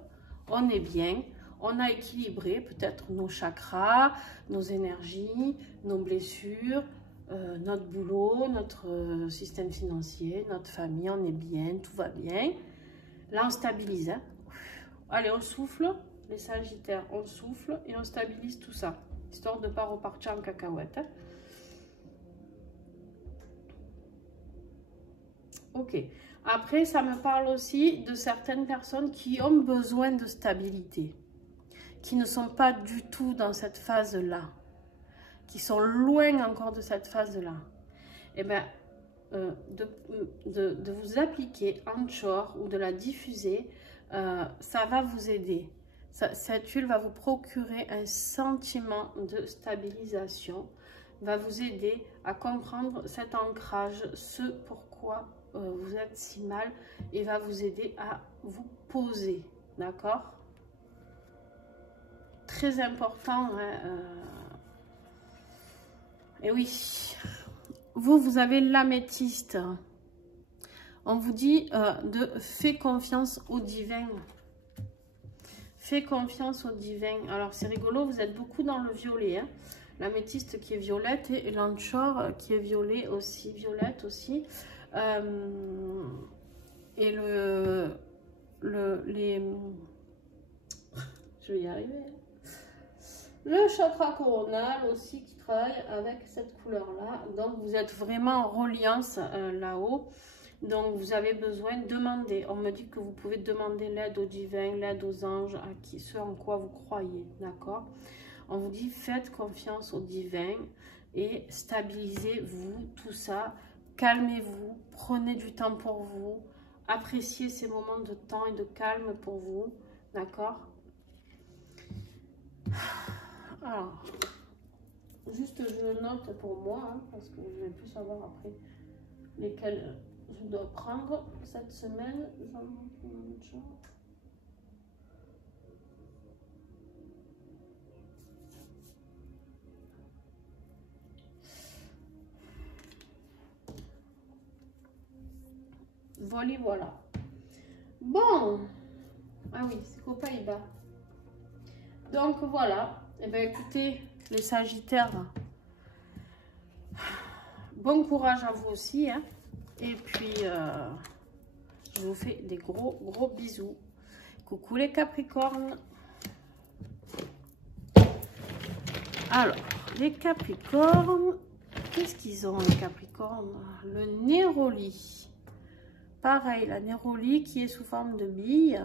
on est bien, on a équilibré peut-être nos chakras, nos énergies, nos blessures, notre boulot, notre système financier, notre famille, on est bien, tout va bien. Là, on stabilise. Hein? Allez, on souffle, les Sagittaires, on souffle et on stabilise tout ça, histoire de ne pas repartir en cacahuète. Hein? Ok. Après, ça me parle aussi de certaines personnes qui ont besoin de stabilité, qui ne sont pas du tout dans cette phase-là, qui sont loin encore de cette phase-là. Eh bien, de vous appliquer anchois ou de la diffuser, ça va vous aider. Cette huile va vous procurer un sentiment de stabilisation, va vous aider à comprendre cet ancrage, ce pourquoi vous êtes si mal, et va vous aider à vous poser, d'accord? Très important, hein, et oui, vous avez l'améthyste. On vous dit de faire confiance au divin. Fais confiance au divin. Alors c'est rigolo, vous êtes beaucoup dans le violet, hein. L'améthyste qui est violette et l'anchois qui est violet aussi, violette aussi. Et je vais y arriver. Le chakra coronal aussi qui travaille avec cette couleur-là. Donc vous êtes vraiment en reliance là-haut. Donc vous avez besoin de demander. On me dit que vous pouvez demander l'aide au divin, l'aide aux anges, à ce en quoi vous croyez. D'accord? On vous dit faites confiance au divin et stabilisez-vous, tout ça. Calmez-vous, prenez du temps pour vous, appréciez ces moments de temps et de calme pour vous, d'accord? Alors, juste je le note pour moi, hein, parce que je vais plus savoir après lesquels je dois prendre cette semaine. Voilà. Bon. Ah oui, c'est qu'aux Pays-Bas. Donc voilà. Et bien écoutez, les Sagittaires, bon courage à vous aussi. Hein. Et puis, je vous fais des gros bisous. Coucou les Capricornes. Alors, les Capricornes, qu'est-ce qu'ils ont les Capricornes? Le Néroli. Pareil, la Néroli qui est sous forme de bille,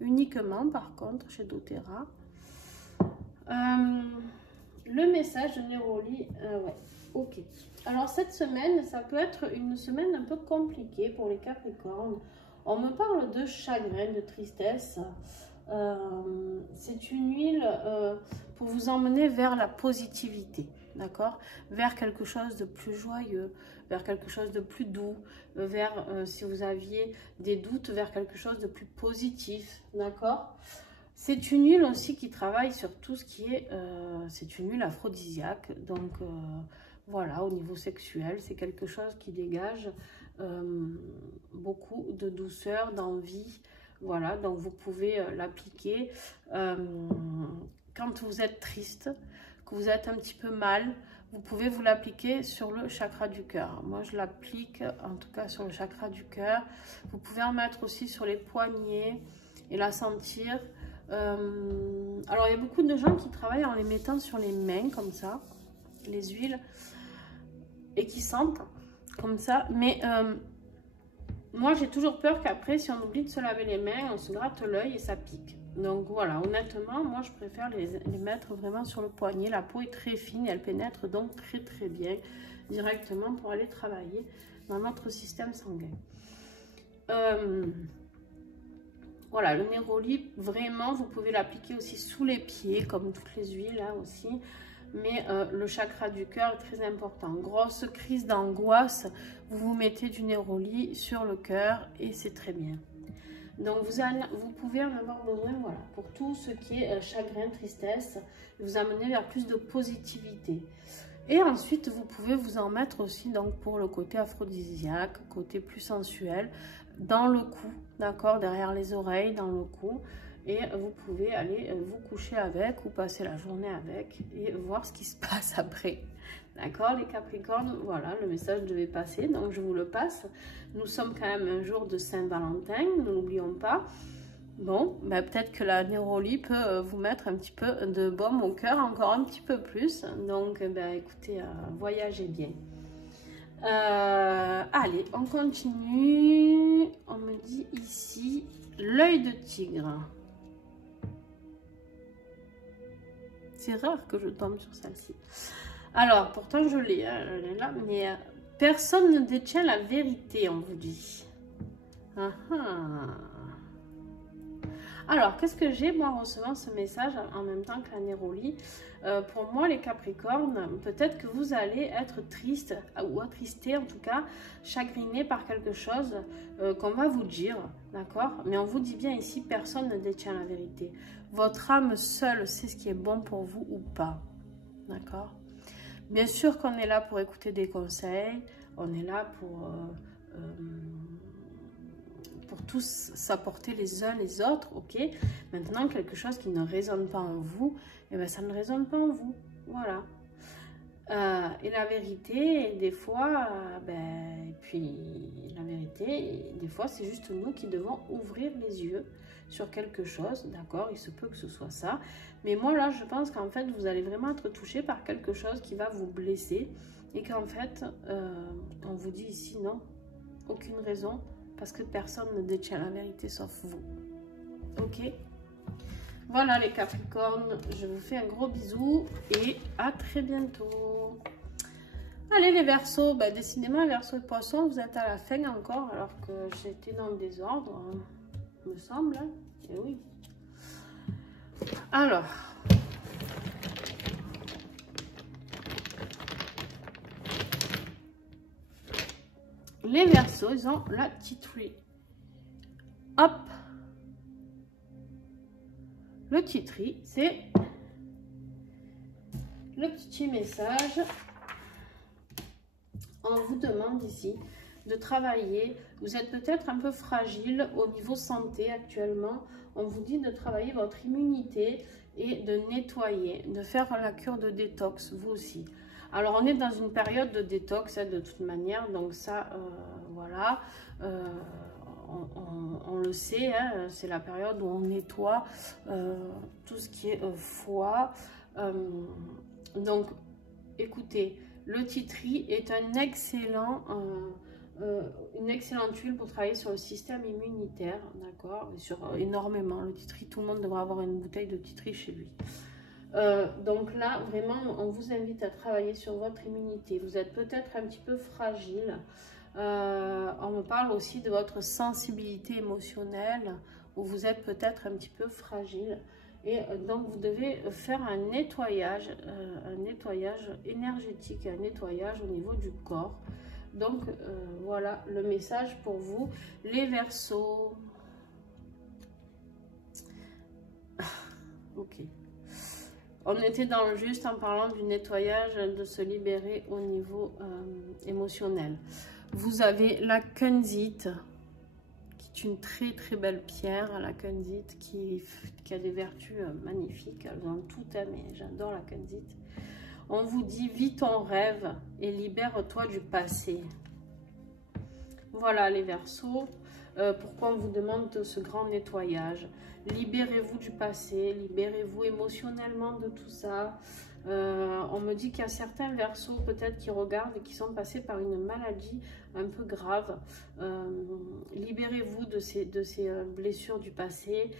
uniquement par contre chez doTERRA. Le message de Néroli, ouais, ok. Alors cette semaine, ça peut être une semaine un peu compliquée pour les Capricornes. On me parle de chagrin, de tristesse. C'est une huile pour vous emmener vers la positivité, d'accord? Vers quelque chose de plus joyeux, vers quelque chose de plus doux, vers, si vous aviez des doutes, vers quelque chose de plus positif, d'accord? C'est une huile aussi qui travaille sur tout ce qui est... c'est une huile aphrodisiaque, donc voilà, au niveau sexuel, c'est quelque chose qui dégage beaucoup de douceur, d'envie. Voilà, donc vous pouvez l'appliquer quand vous êtes triste, que vous êtes un petit peu mal. Vous pouvez vous l'appliquer sur le chakra du cœur. Moi, je l'applique en tout cas sur le chakra du cœur. Vous pouvez en mettre aussi sur les poignets et la sentir. Alors, il y a beaucoup de gens qui travaillent en les mettant sur les mains comme ça, les huiles, et qui sentent comme ça. Mais moi, j'ai toujours peur qu'après, si on oublie de se laver les mains, on se gratte l'œil et ça pique. Donc voilà, honnêtement, moi je préfère les mettre vraiment sur le poignet. La peau est très fine, elle pénètre donc très bien directement pour aller travailler dans notre système sanguin. Voilà, le Neroli, vraiment, vous pouvez l'appliquer aussi sous les pieds, comme toutes les huiles hein, aussi. Mais le chakra du cœur est très important. Grosse crise d'angoisse, vous mettez du Neroli sur le cœur et c'est très bien. Donc vous pouvez en avoir besoin voilà, pour tout ce qui est chagrin, tristesse, vous amener vers plus de positivité. Et ensuite, vous pouvez vous en mettre aussi donc pour le côté aphrodisiaque, côté plus sensuel, dans le cou, d'accord, derrière les oreilles, dans le cou. Et vous pouvez aller vous coucher avec ou passer la journée avec et voir ce qui se passe après. D'accord, les Capricornes, voilà, le message devait passer, donc je vous le passe. Nous sommes quand même un jour de Saint-Valentin, ne l'oublions pas. Bon, ben peut-être que la Neroli peut vous mettre un petit peu de baume au cœur, encore un petit peu plus. Donc, ben écoutez, voyagez bien. Allez, on continue. On me dit ici, l'œil de tigre. C'est rare que je tombe sur celle-ci. Alors, pourtant je l'ai, hein, là, mais personne ne détient la vérité, on vous dit. Alors, qu'est-ce que j'ai, moi, en recevant ce message en même temps que la Neroli? Pour moi, les Capricornes, peut-être que vous allez être triste, ou attristé en tout cas, chagriné par quelque chose qu'on va vous dire, d'accord? Mais on vous dit bien ici, personne ne détient la vérité. Votre âme seule sait ce qui est bon pour vous ou pas, d'accord? Bien sûr qu'on est là pour écouter des conseils, on est là pour tous s'apporter les uns les autres, ok? Maintenant, quelque chose qui ne résonne pas en vous, eh bien, ça ne résonne pas en vous, voilà. Et la vérité, des fois, des fois, c'est juste nous qui devons ouvrir les yeux sur quelque chose, d'accord? Il se peut que ce soit ça. Mais moi, là, je pense qu'en fait, vous allez vraiment être touché par quelque chose qui va vous blesser et qu'en fait, on vous dit ici, non, aucune raison, parce que personne ne détient la vérité sauf vous. Ok? Voilà les Capricornes, je vous fais un gros bisou et à très bientôt. Allez les Verseaux, ben, décidément Verseaux et Poissons, vous êtes à la fin encore alors que j'étais dans le désordre, me semble. Et oui. Alors, les Verseaux, ils ont la titri. Hop. Le titri, c'est le petit message. On vous demande ici de travailler. Vous êtes peut-être un peu fragile au niveau santé actuellement. On vous dit de travailler votre immunité et de nettoyer, de faire la cure de détox, vous aussi. Alors, on est dans une période de détox, hein, de toute manière. Donc ça, voilà. On le sait, hein, c'est la période où on nettoie tout ce qui est foie. Donc, écoutez, le titri est une excellente huile pour travailler sur le système immunitaire, d'accord, sur énormément. Le titri, tout le monde devrait avoir une bouteille de titri chez lui. Donc là, vraiment, on vous invite à travailler sur votre immunité. Vous êtes peut-être un petit peu fragile. On me parle aussi de votre sensibilité émotionnelle, où vous êtes peut-être un petit peu fragile. Et donc, vous devez faire un nettoyage énergétique, un nettoyage au niveau du corps. Donc, voilà le message pour vous, les Verseaux. Ok. On était dans le juste en parlant du nettoyage, de se libérer au niveau émotionnel. Vous avez la kunzite, qui est une très très belle pierre, la kunzite, qui a des vertus magnifiques. Elles ont toutes, mais j'adore la kunzite. On vous dit, vis ton rêve et libère-toi du passé. Voilà les Verseaux. Pourquoi on vous demande ce grand nettoyage? Libérez-vous du passé, libérez-vous émotionnellement de tout ça. On me dit qu'il y a certains Verseaux peut-être qui regardent et qui sont passés par une maladie un peu grave. Libérez-vous de ces blessures du passé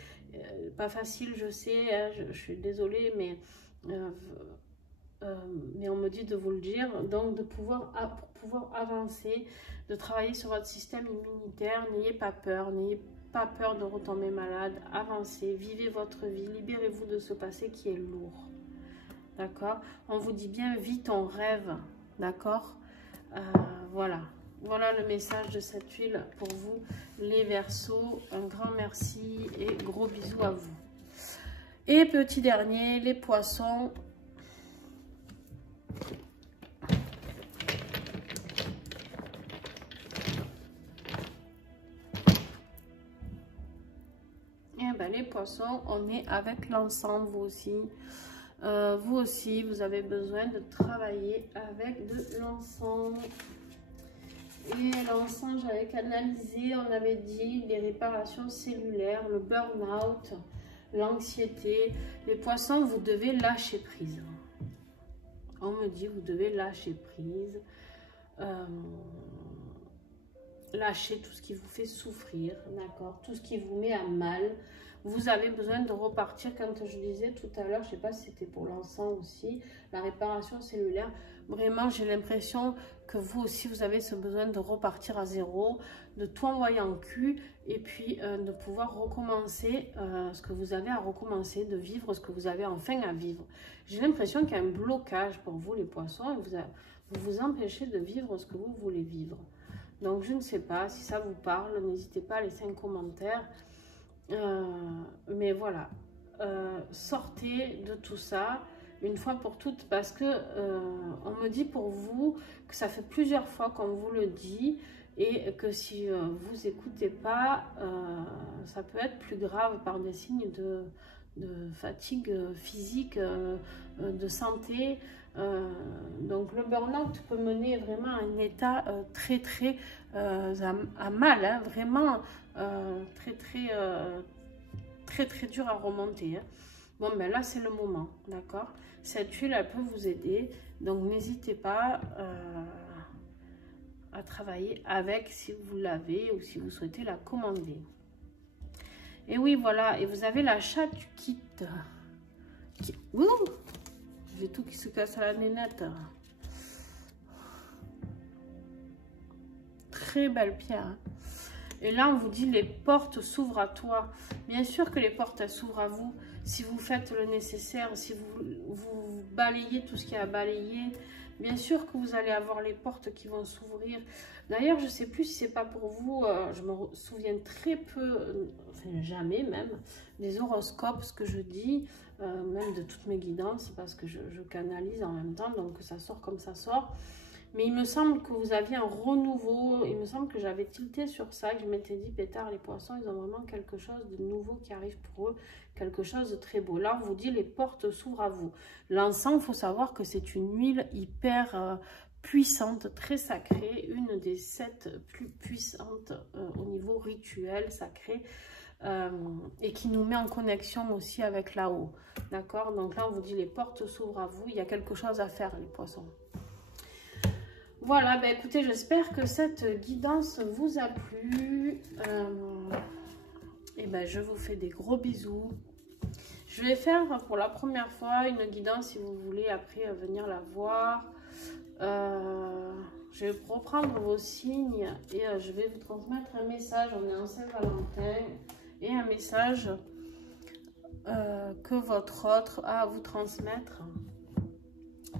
Pas facile, je sais, hein, je suis désolée, mais on me dit de vous le dire. Donc, pour pouvoir avancer, de travailler sur votre système immunitaire, n'ayez pas peur de retomber malade, avancez, vivez votre vie, libérez-vous de ce passé qui est lourd. D'accord? On vous dit bien, vis ton rêve. D'accord? Voilà. Voilà le message de cette huile pour vous, les Verseaux. Un grand merci et gros bisous à vous. Et petit dernier, les Poissons. Et ben les Poissons, on est avec l'ensemble, vous aussi. Vous aussi, vous avez besoin de travailler avec de l'encens. Et l'encens, j'avais canalisé, on avait dit les réparations cellulaires, le burn-out, l'anxiété. Les Poissons, vous devez lâcher prise. On me dit, vous devez lâcher prise. Lâcher tout ce qui vous fait souffrir, d'accord? Tout ce qui vous met à mal. Vous avez besoin de repartir, comme je disais tout à l'heure, je ne sais pas si c'était pour l'encens aussi, la réparation cellulaire. Vraiment, j'ai l'impression que vous aussi, vous avez ce besoin de repartir à zéro, de tout envoyer en cul, et puis de pouvoir recommencer ce que vous avez à recommencer, de vivre ce que vous avez enfin à vivre. J'ai l'impression qu'il y a un blocage pour vous, les Poissons, et vous vous empêchez de vivre ce que vous voulez vivre. Donc, je ne sais pas si ça vous parle, n'hésitez pas à laisser un commentaire. Mais voilà, sortez de tout ça une fois pour toutes, parce que on me dit pour vous que ça fait plusieurs fois qu'on vous le dit, et que si vous écoutez pas, ça peut être plus grave par des signes de fatigue physique, de santé. Donc le burn-out peut mener vraiment à un état très à mal, hein, vraiment très dur à remonter, hein. Bon ben là c'est le moment, d'accord? Cette huile elle peut vous aider, donc n'hésitez pas à travailler avec si vous l'avez ou si vous souhaitez la commander. Et oui, voilà, et vous avez l'achat du kit. Ouh, j'ai tout qui se casse à la nénette. Très belle pierre, hein. Et là, on vous dit les portes s'ouvrent à toi. Bien sûr que les portes, elles s'ouvrent à vous. Si vous faites le nécessaire, si vous balayez tout ce qu'il y a à balayer, bien sûr que vous allez avoir les portes qui vont s'ouvrir. D'ailleurs, je ne sais plus si c'est pas pour vous, je me souviens très peu, enfin jamais même, des horoscopes, ce que je dis, même de toutes mes guidances, parce que je canalise en même temps, donc ça sort comme ça sort. Mais il me semble que vous aviez un renouveau, il me semble que j'avais tilté sur ça, que je m'étais dit, pétard, les Poissons, ils ont vraiment quelque chose de nouveau qui arrive pour eux, quelque chose de très beau. Là, on vous dit, les portes s'ouvrent à vous. L'encens, il faut savoir que c'est une huile hyper puissante, très sacrée, une des 7 plus puissantes au niveau rituel sacré, et qui nous met en connexion aussi avec là-haut. D'accord? Donc là, on vous dit, les portes s'ouvrent à vous, il y a quelque chose à faire, les Poissons. Voilà, ben écoutez, j'espère que cette guidance vous a plu. Et ben je vous fais des gros bisous. Je vais faire pour la première fois une guidance, si vous voulez après venir la voir. Je vais reprendre vos signes et je vais vous transmettre un message. On est en Saint-Valentin, et un message que votre autre a à vous transmettre.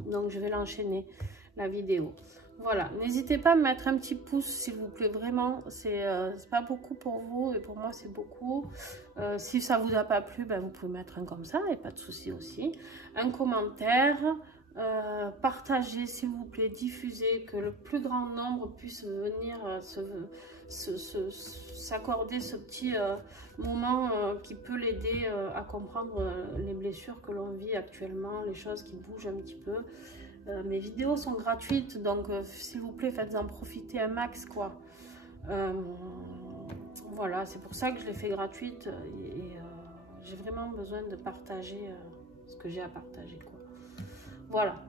Donc je vais l'enchaîner, la vidéo. Voilà, n'hésitez pas à me mettre un petit pouce s'il vous plaît, vraiment, c'est pas beaucoup pour vous et pour moi c'est beaucoup. Si ça vous a pas plu, ben, vous pouvez mettre un comme ça et pas de souci aussi. Un commentaire, partagez s'il vous plaît, diffusez, que le plus grand nombre puisse venir s'accorder ce petit moment qui peut l'aider à comprendre les blessures que l'on vit actuellement, les choses qui bougent un petit peu. Mes vidéos sont gratuites, donc s'il vous plaît, faites-en profiter un max, quoi. Voilà, c'est pour ça que je les fais gratuites et j'ai vraiment besoin de partager ce que j'ai à partager, quoi. Voilà,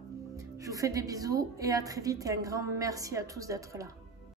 je vous fais des bisous et à très vite et un grand merci à tous d'être là.